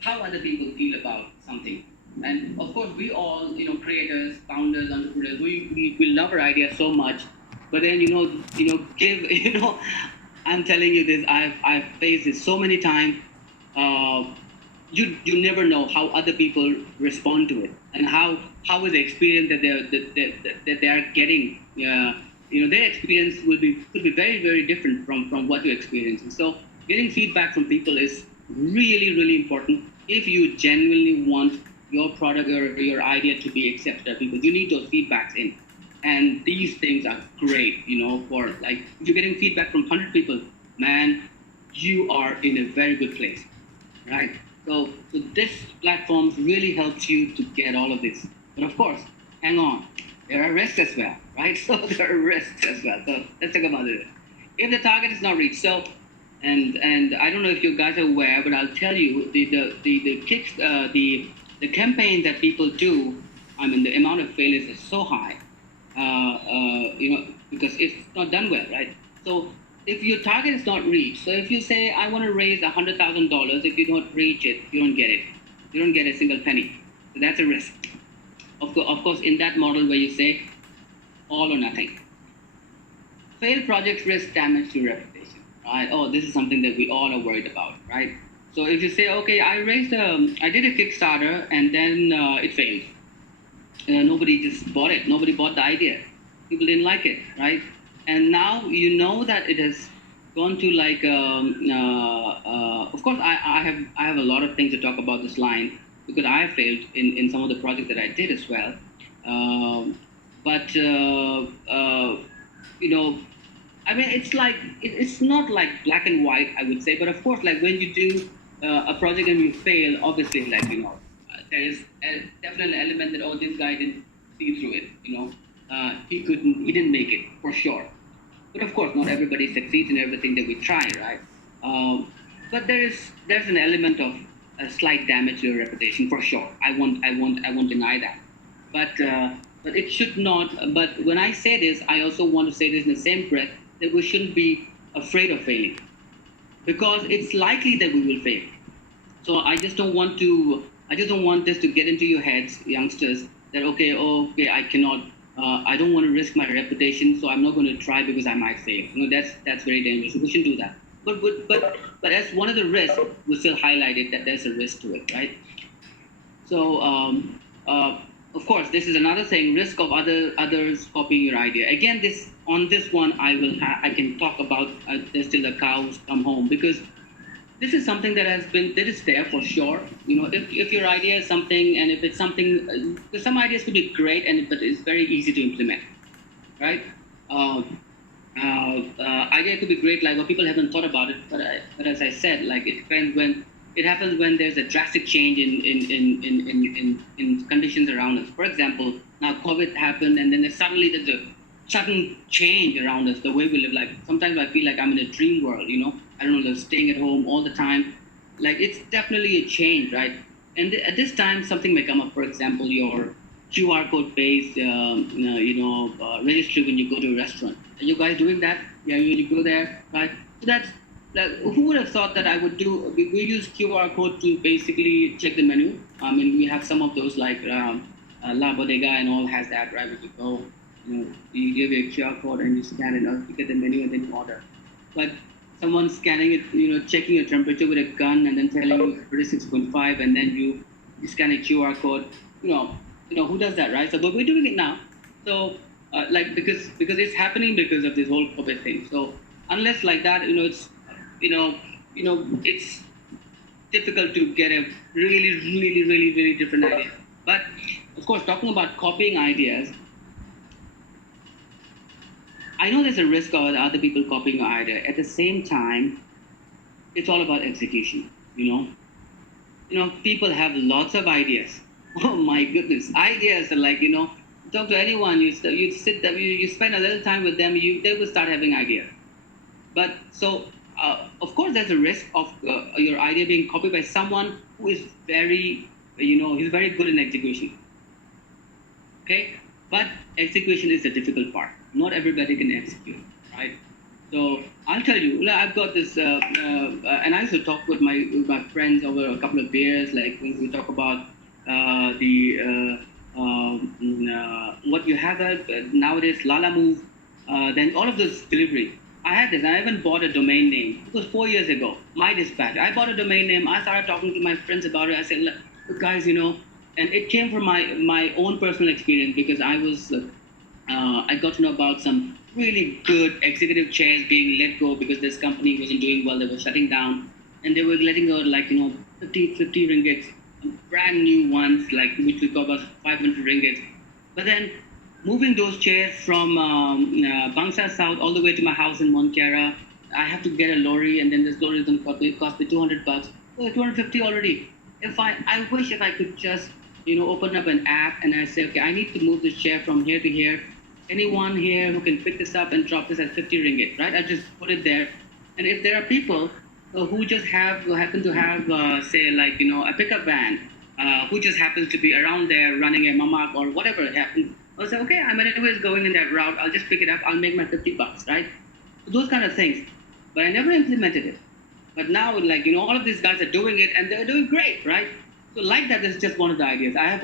how other people feel about something. And of course, we all, creators, founders, entrepreneurs, we love our ideas so much. But then, I'm telling you this, I've faced this so many times. You never know how other people respond to it, and how is the experience that they are getting. Their experience could be very, very different from what you're experiencing. So getting feedback from people is really, really important if you genuinely want your product or your idea to be accepted by people. You need those feedbacks in, and these things are great. For like if you're getting feedback from 100 people, man, you are in a very good place, right? So this platform really helps you to get all of this. But of course, hang on, there are risks as well, right? So there are risks as well. So let's talk about it. If the target is not reached, so and I don't know if you guys are aware, but I'll tell you the campaign that people do. I mean, the amount of failures is so high, because it's not done well, right? So if your target is not reached, so if you say, I want to raise $100,000, if you don't reach it, you don't get it. You don't get a single penny. So that's a risk. Of course, in that model where you say all or nothing. Failed projects risk damage to reputation, right? This is something that we all are worried about, right? So if you say, okay, I did a Kickstarter and then it failed. Nobody just bought it. Nobody bought the idea. People didn't like it, right? And now you know that it has gone to like. Of course, I have a lot of things to talk about this line, because I have failed in some of the projects that I did as well. I mean, it's not like black and white, I would say. But of course, like when you do a project and you fail, obviously, like there is definitely an element that this guy didn't see through it. He didn't make it for sure. But of course, not everybody succeeds in everything that we try, right? But there's an element of a slight damage to your reputation for sure. I won't deny that. But it should not. But when I say this, I also want to say this in the same breath, that we shouldn't be afraid of failing, because it's likely that we will fail. So I just don't want this to get into your heads, youngsters, that okay, I cannot. I don't want to risk my reputation, so I'm not going to try because I might fail. That's very dangerous. We shouldn't do that. But as one of the risks, we still highlighted that there's a risk to it, right? So of course, this is another thing: risk of others copying your idea. Again, on this one, I can talk about there's still the cows come home, because this is something that is there for sure. If your idea is something, and if it's something, because some ideas could be great, but it's very easy to implement, right? Idea could be great, like people haven't thought about it, but as I said, like it depends it happens when there's a drastic change in conditions around us. For example, now COVID happened, and then there's a sudden change around us, the way we live. Like sometimes I feel like I'm in a dream world, I don't know, like staying at home all the time. Like it's definitely a change, right? And at this time, something may come up. For example, your QR code based, registry when you go to a restaurant. Are you guys doing that? Yeah, you go there, right? So that's like, who would have thought that I would do? We use QR code to basically check the menu. I mean, we have some of those like La Bodega and all has that, right? Where you go, you give your QR code and you scan it, you get the menu and then you order. But someone scanning it, checking your temperature with a gun and then telling you 36.5, and then you scan a QR code. Who does that, right? So, but we're doing it now. So, because it's happening because of this whole COVID thing. So, unless like that, it's it's difficult to get a really, really, really, really different idea. But of course, talking about copying ideas, I know there's a risk of other people copying your idea. At the same time, it's all about execution. People have lots of ideas. Oh my goodness, ideas are like talk to anyone. You sit there, you spend a little time with them. They will start having ideas. But so of course, there's a risk of your idea being copied by someone who is very, he's very good in execution. Okay, but execution is the difficult part. Not everybody can execute, right? So I'll tell you, I've got this, and I used to talk with my friends over a couple of beers, like when we talk about what you have nowadays, Lala Move, then all of this delivery. I had this. I even bought a domain name. It was 4 years ago. My Dispatch. I bought a domain name. I started talking to my friends about it. I said, look, guys, and it came from my own personal experience because I got to know about some really good executive chairs being let go because this company wasn't doing well. They were shutting down, and they were letting go 50 ringgits, brand new ones, which we call about 500 ringgits. But then moving those chairs from Bangsa South all the way to my house in Montiara, I have to get a lorry, and then this lorry is going to cost me 200 bucks. Oh, 250 already. I wish if I could just, open up an app and I say, okay, I need to move this chair from here to here. Anyone here who can pick this up and drop this at 50 ringgit, right? I just put it there. And if there are people who happen to have, say, a pickup van, who just happens to be around there running a mamak or whatever it happens, I'll say, okay, I'm anyways going in that route. I'll just pick it up. I'll make my 50 bucks, right? So those kind of things. But I never implemented it. But now, all of these guys are doing it, and they're doing great, right? So like that is just one of the ideas. I have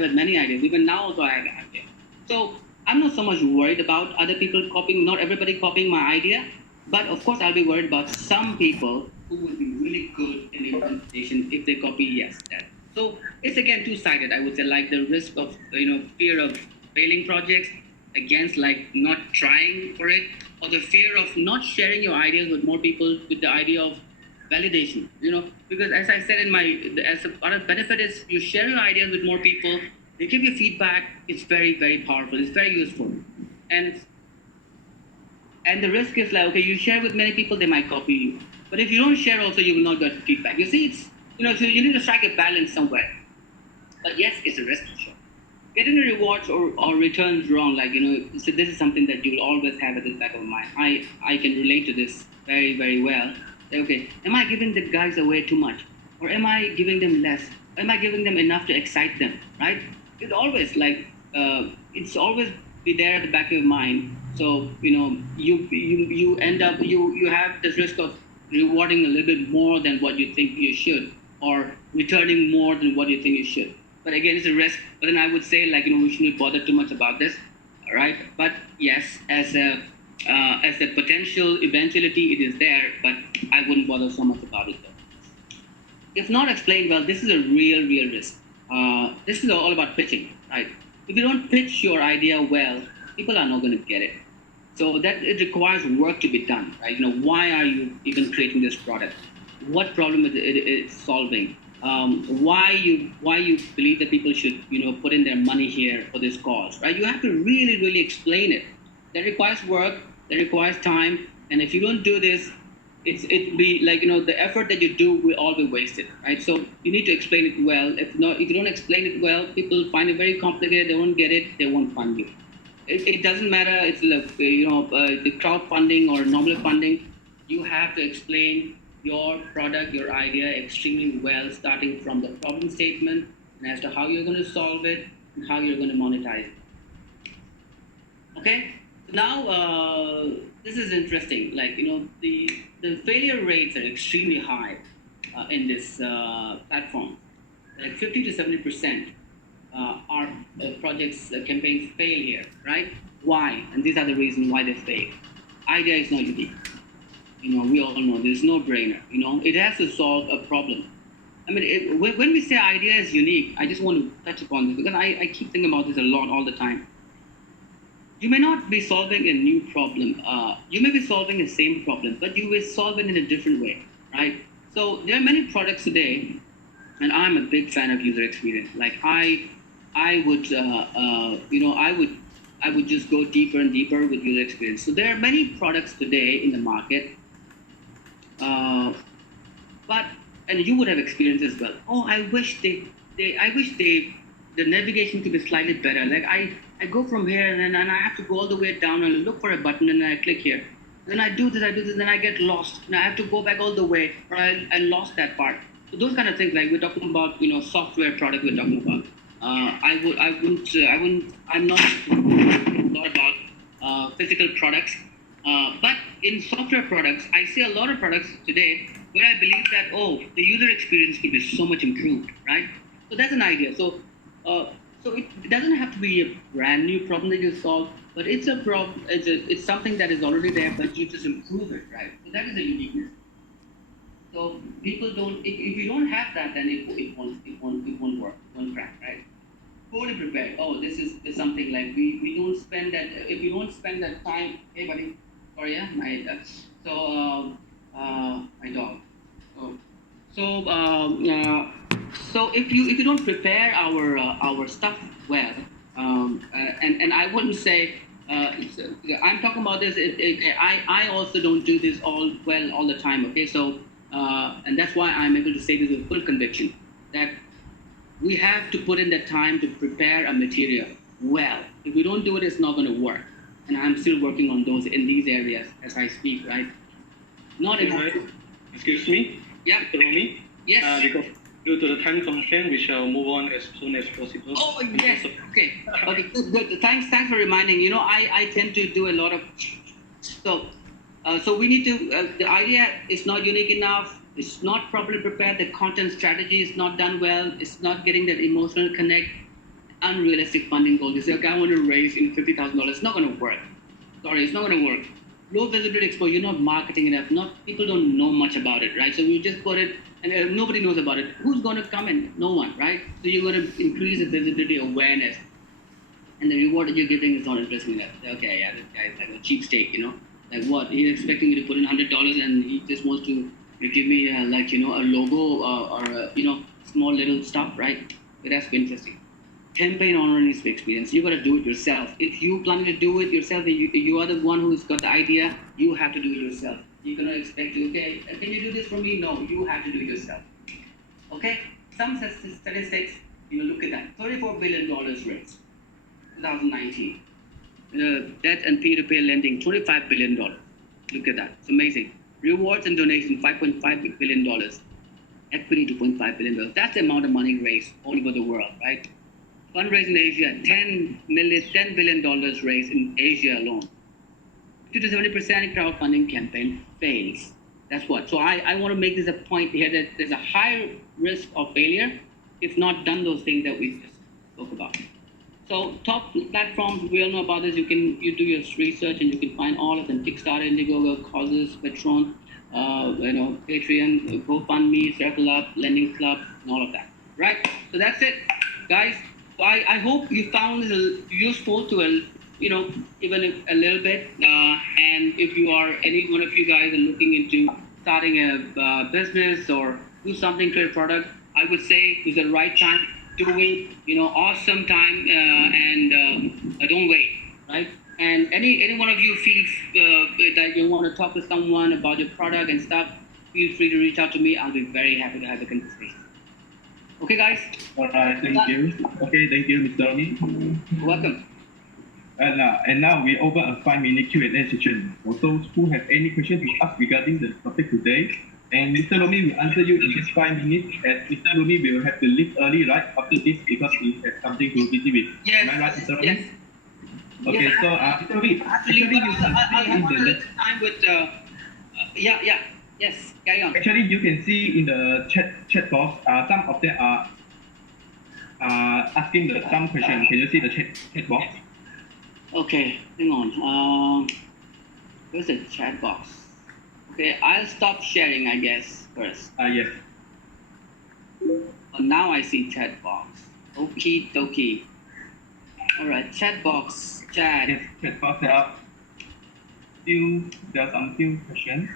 had many ideas. Even now also I have an idea. So I'm not so much worried about other people copying, not everybody copying my idea. But of course, I'll be worried about some people who will be really good in implementation if they copy, yes. That. So it's again two-sided, I would say, like the risk of, fear of failing projects against not trying for it, or the fear of not sharing your ideas with more people with the idea of validation, because as I said as a part of benefit is you share your ideas with more people, they give you feedback, it's very, very powerful, it's very useful. And the risk is okay, you share with many people, they might copy you. But if you don't share also, you will not get feedback. You see, it's, so you need to strike a balance somewhere. But yes, it's a risk for sure. Getting the rewards or returns wrong, so this is something that you will always have at the back of your mind. I can relate to this very, very well. Okay, am I giving the guys away too much? Or am I giving them less? Am I giving them enough to excite them, right? It's always it's always be there at the back of your mind. So, you end up, you have this risk of rewarding a little bit more than what you think you should, or returning more than what you think you should. But again, it's a risk. But then I would say, we shouldn't bother too much about this, all right? But yes, as a potential eventuality, it is there, but I wouldn't bother so much about it though. If not explained well, this is a real, real risk. This is all about pitching, right? If you don't pitch your idea well, people are not going to get it. So that it requires work to be done, right? Why are you even creating this product? What problem it is solving? Why you believe that people should, put in their money here for this cause, right? You have to really, really explain it. That requires work, that requires time, and if you don't do this, it'll be the effort that you do will all be wasted, right? So you need to explain it well. If you don't explain it well, people find it very complicated. They won't get it. They won't fund you. It doesn't matter. It's the crowdfunding or normal funding. You have to explain your product, your idea extremely well, starting from the problem statement and as to how you're going to solve it, and how you're going to monetize it. Okay, now this is interesting. Like, the failure rates are extremely high in this platform. Like 50 to 70% our projects, campaigns fail here, right? Why? And these are the reasons why they fail. Idea is not unique. We all know there's no brainer. It has to solve a problem. I mean, when we say idea is unique, I just want to touch upon this because I keep thinking about this a lot all the time. You may not be solving a new problem. You may be solving the same problem, but you will solve it in a different way, right? So there are many products today, and I'm a big fan of user experience. Like I would, I would just go deeper and deeper with user experience. So there are many products today in the market, and you would have experienced as well. Oh, I wish the navigation could be slightly better. Like I go from here and then I have to go all the way down and look for a button and then I click here. Then I do this, then I get lost. And I have to go back all the way, or I lost that part. So those kind of things, like we're talking about, software product we're talking about. I'm not about physical products, but in software products, I see a lot of products today where I believe that, the user experience could be so much improved, right? So that's an idea. So it doesn't have to be a brand new problem that you solve, but it's a problem. It's something that is already there, but you just improve it, right? So that is a uniqueness. So people don't. If you don't have that, then it won't work. It won't crack, right? Fully prepared. Oh, this is something like we don't spend that. If you don't spend that time, hey buddy, sorry, yeah, my dog. So if you don't prepare our stuff well, and I wouldn't say I'm talking about this. I also don't do this all the time. Okay, so and that's why I'm able to say this with full conviction that we have to put in the time to prepare a material well. If we don't do it, it's not going to work. And I'm still working on those in these areas as I speak. Right? Not in. Excuse me. Yeah. Mr. Romi? Yes. Because due to the time constraint, we shall move on as soon as possible. Oh, yes. Okay. Okay. Good. Thanks for reminding. I tend to do a lot of. So we need to. The idea is not unique enough. It's not properly prepared. The content strategy is not done well. It's not getting that emotional connect. Unrealistic funding goals. You say, okay, I want to raise $50,000. It's not going to work. Sorry, it's not going to work. Low visibility exposure, you're not marketing enough. People don't know much about it, right? So we just put it, and nobody knows about it. Who's going to come in? No one, right? So you're going to increase the visibility, awareness, and the reward that you're giving is not interesting enough. Okay, yeah, this guy's like a cheapskate, like what? He's expecting you to put in $100, and he just wants to give me a logo or small little stuff, right? It has to be interesting. Campaign ownership experience. You got to do it yourself. If you plan to do it yourself, you are the one who's got the idea. You have to do it yourself. You cannot expect to. Okay, can you do this for me? No, you have to do it yourself. Okay. Some statistics. Look at that. $34 billion raised, 2019. Debt and peer-to-peer lending, $25 billion. Look at that. It's amazing. Rewards and donations, $5.5 billion. Equity, $2.5 billion. That's the amount of money raised all over the world, right? Fundraising in Asia, $10 billion raised in Asia alone. 50 to 70% crowdfunding campaign fails. That's what. So I want to make this a point here that there's a high risk of failure if not done those things that we just spoke about. So top platforms, we all know about this. You do your research and you can find all of them: Kickstarter, Indiegogo, Causes, Patreon, Patreon, GoFundMe, Circle Up, Lending Club, and all of that. Right? So that's it, guys. So I hope you found this useful to even a little bit. And if you are any one of you guys are looking into starting a business or do something to a product, I would say it's the right time. Do it. Awesome time, and don't wait. Right? And any one of you feels that you want to talk to someone about your product and stuff, feel free to reach out to me. I'll be very happy to have a conversation. Okay, guys? All right, thank you. Okay, thank you, Mr. Romi. Welcome. And now we open a 5-minute Q&A session. For those who have any questions to ask regarding the topic today, And Mr. Romi will answer you in just 5 minutes, as Mr. Romi will have to leave early right after this because he has something to busy with. Yes. Am I right, Mr. Romi? Yes. Okay, Yes. so Mr. Romi, Actually, actually you can I see have in a the little time with. Yeah. Yes. Carry on. actually you can see in the chat box. Some of them are asking some question. Can you see the chat box? Okay. Hang on. Where's the chat box? Okay, I'll stop sharing, I guess, first. Yes. Oh, now I see chat box. Okie dokie. All right, chat box. Chat. Yes, chat box. There are some few questions.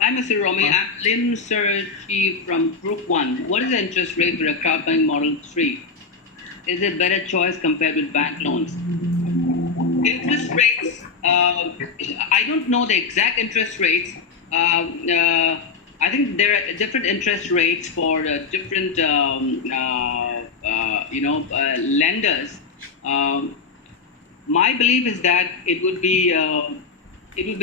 Hi, Mr. Romi. I'm Lim Serchi from Group 1. What is the interest rate for a crowdfunding Model 3? Is it better choice compared with bank loans? Interest rates, I don't know the exact interest rates. I think there are different interest rates for different, lenders. My belief is that it would be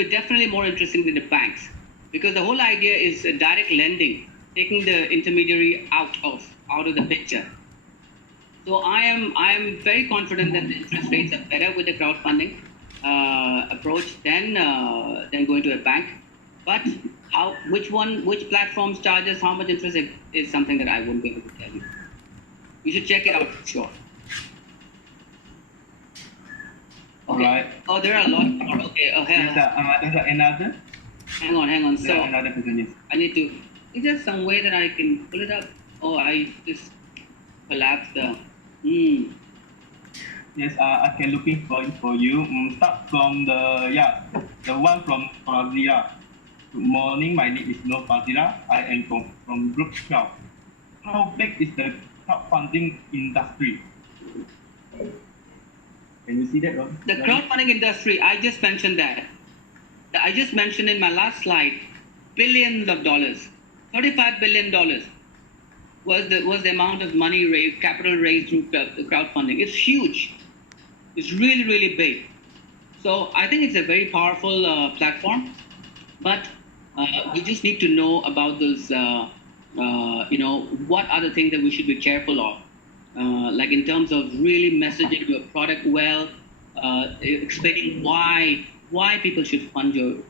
definitely more interesting than the banks, because the whole idea is direct lending, taking the intermediary out of the picture. So I am very confident that the interest rates are better with the crowdfunding approach than going to a bank. But which platforms charges how much interest is something that I wouldn't be able to tell you. You should check it out for sure. Okay. Right. Oh, there are a lot more. Okay. Oh, There's another. hang on. There's So another question. Yes. I need to. Is there some way that I can pull it up? Oh, I just collapsed the. Yes, I can looking for you. Start from the one from Fazira. Good morning, my name is No Fazira. I am from Group 12. How big is the crowdfunding industry? Can you see that, Rob? The crowdfunding industry, I just mentioned that. I just mentioned in my last slide, billions of dollars, $35 billion was the amount of money raised, capital raised through crowdfunding. It's huge. It's really, really big. So I think it's a very powerful platform, but we just need to know about those, what are the things that we should be careful of. Like in terms of really messaging your product well, explaining why people should fund your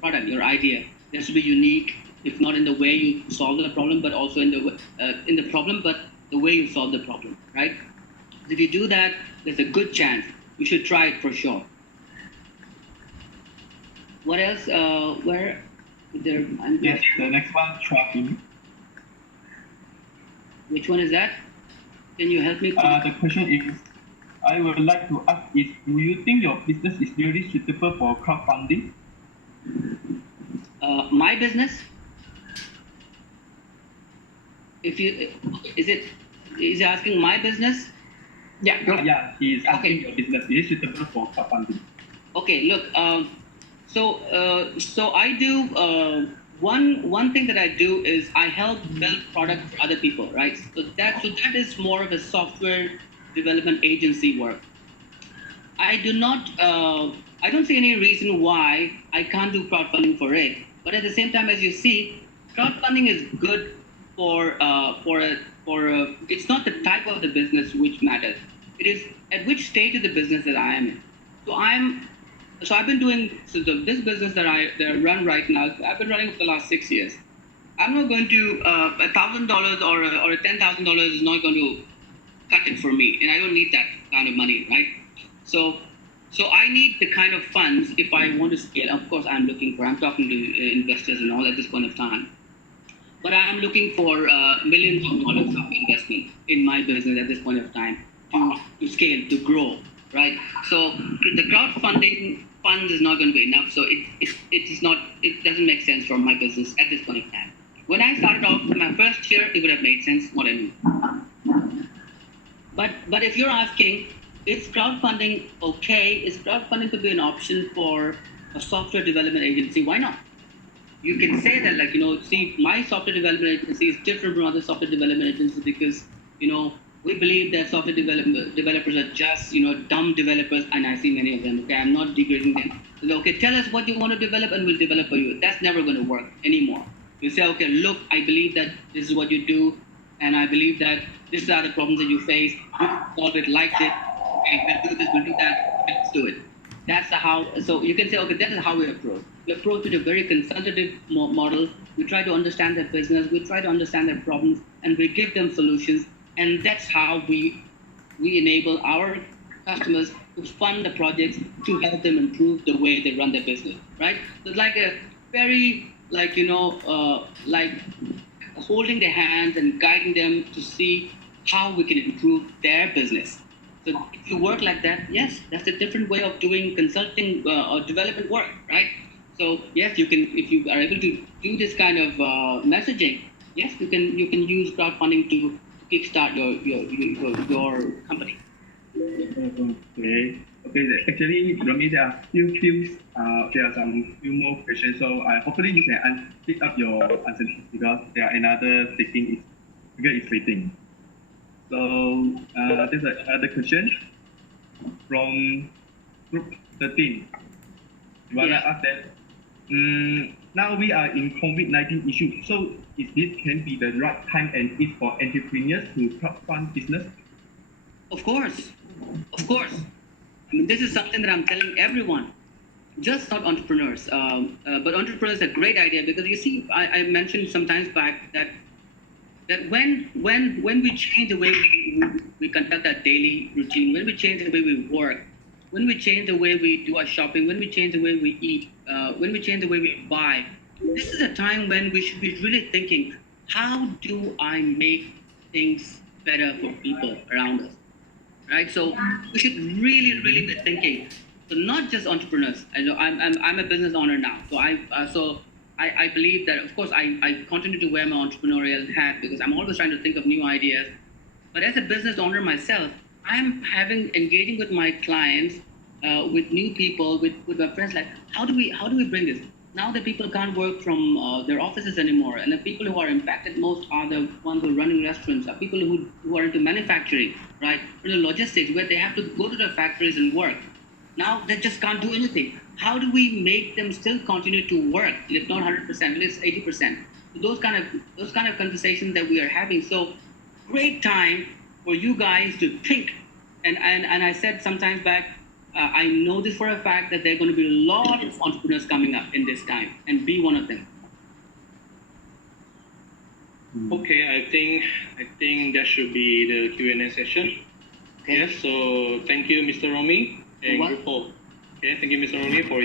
product, your idea. It has to be unique, if not in the way you solve the problem, but also in the problem, but the way you solve the problem, right? If you do that, there's a good chance. You should try it for sure. What else? Where there? Yes, the next one, tracking. Which one is that? Can you help me? The question is, I would like to ask is, do you think your business is really suitable for crowdfunding? My business? Is he asking my business? Yeah. Yeah, he is asking Okay. your business is it suitable for crowdfunding. Okay, look. So I do one thing that I do is I help build products for other people, right? So that is more of a software development agency work. I don't see any reason why I can't do crowdfunding for it. But at the same time, as you see, crowdfunding is good for it's not the type of the business which matters. It is at which stage of the business that I am in. So I've been doing this business that I run right now. I've been running for the last 6 years. I'm not going to $1,000 or a $10,000 is not going to cut it for me, and I don't need that kind of money, right? So I need the kind of funds if I want to scale. Of course, I'm talking to investors and all at this point of time. But I'm looking for millions of dollars of investment in my business at this point of time to scale, to grow, right? So the crowdfunding fund is not going to be enough. So it doesn't make sense for my business at this point of time. When I started off my first year, it would have made sense what I knew. But if you're asking, is crowdfunding okay? Is crowdfunding to be an option for a software development agency? Why not? You can say that, like, see, my software development agency is different from other software development agencies because, we believe that software developers are just, dumb developers, and I see many of them. Okay, I'm not degrading them. So, okay, tell us what you want to develop, and we'll develop for you. That's never going to work anymore. You say, okay, look, I believe that this is what you do, and I believe that these are the problems that you face. You solve it, like it. Okay, we'll do this, we'll do that. Let's do it. That's the how. So you can say, okay, that is how we approach. We approach with a very consultative model. We try to understand their business. We try to understand their problems, and we give them solutions. And that's how we enable our customers to fund the projects to help them improve the way they run their business, right? So it's like a very, like, like holding their hands and guiding them to see how we can improve their business. So if you work like that, yes, that's a different way of doing consulting or development work, right? So yes, you can, if you are able to do this kind of messaging, yes, you can use crowdfunding to kickstart your company. Okay. Okay. Actually, Romi, there are there are some few more questions. So hopefully you can pick up your answers because there are another taking is waiting. So there's another question from group 13. You wanna ask that? Now we are in COVID-19 issue. So is this can be the right time and is for entrepreneurs to crowdfund business? Of course. Of course. I mean, this is something that I'm telling everyone, just not entrepreneurs. But entrepreneurs are a great idea because you see, I mentioned sometimes back that when we change the way we conduct our daily routine, when we change the way we work, when we change the way we do our shopping, when we change the way we eat, when we change the way we buy, this is a time when we should be really thinking, how do I make things better for people around us? Right, so we should really be thinking. So not just entrepreneurs. I know I'm a business owner now, so I believe that, of course, I continue to wear my entrepreneurial hat because I'm always trying to think of new ideas. But as a business owner myself, I'm engaging with my clients, with new people, with my friends. Like, how do we bring this? Now the people can't work from their offices anymore, and the people who are impacted most are the ones who are running restaurants, are people who are into manufacturing, right? Or the logistics, where they have to go to their factories and work. Now they just can't do anything. How do we make them still continue to work, if not 100%, at least 80%? So those kind of conversations that we are having. So great time for you guys to think. And I said sometimes back, I know this for a fact that there are going to be a lot of entrepreneurs coming up in this time, and be one of them. Okay, I think that should be the Q&A session. Okay. Yes, so thank you, Mr. Romi and What? Group 4. Okay, thank you, Mr. Romi, for his